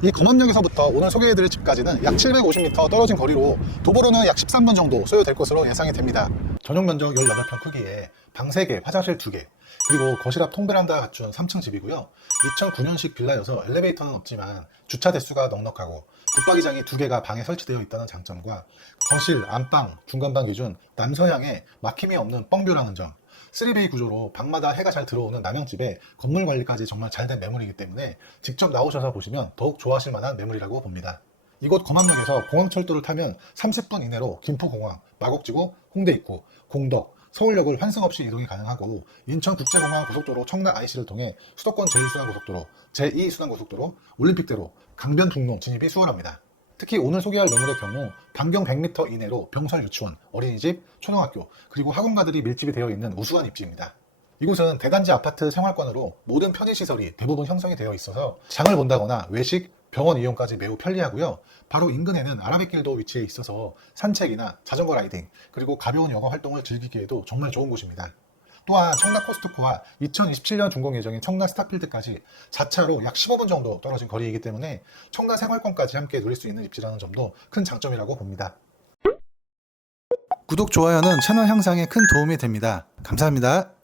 이 검암역에서부터 오늘 소개해드릴 집까지는 약 750m 떨어진 거리로 도보로는 약 13분 정도 소요될 것으로 예상이 됩니다. 전용 면적 18평 크기에 방 3개, 화장실 2개, 그리고 거실 앞 통베란다 갖춘 3층 집이고요. 2009년식 빌라여서 엘리베이터는 없지만 주차 대수가 넉넉하고 붙박이장이 2개가 방에 설치되어 있다는 장점과 거실, 안방, 중간방 기준 남서향에 막힘이 없는 뻥뷰라는 점, 3베이 구조로 방마다 해가 잘 들어오는 남향집에 건물 관리까지 정말 잘 된 매물이기 때문에 직접 나오셔서 보시면 더욱 좋아하실 만한 매물이라고 봅니다. 이곳 검암역에서 공항철도를 타면 30분 이내로 김포공항, 마곡지구, 홍대 입구, 공덕, 서울역을 환승 없이 이동이 가능하고 인천국제공항 고속도로 청라 IC를 통해 수도권 제1순환고속도로, 제2순환고속도로, 올림픽대로, 강변 북로 진입이 수월합니다. 특히 오늘 소개할 매물의 경우 반경 100m 이내로 병설 유치원, 어린이집, 초등학교, 그리고 학원가들이 밀집이 되어 있는 우수한 입지입니다. 이곳은 대단지 아파트 생활권으로 모든 편의시설이 대부분 형성이 되어 있어서 장을 본다거나 외식, 병원 이용까지 매우 편리하고요. 바로 인근에는 아라뱃길도 위치해 있어서 산책이나 자전거 라이딩, 그리고 가벼운 여가 활동을 즐기기에도 정말 좋은 곳입니다. 또한 청라 코스트코와 2027년 준공 예정인 청라 스타필드까지 자차로 약 15분 정도 떨어진 거리이기 때문에 청라 생활권까지 함께 누릴 수 있는 입지라는 점도 큰 장점이라고 봅니다. 구독, 좋아요는 채널 향상에 큰 도움이 됩니다. 감사합니다.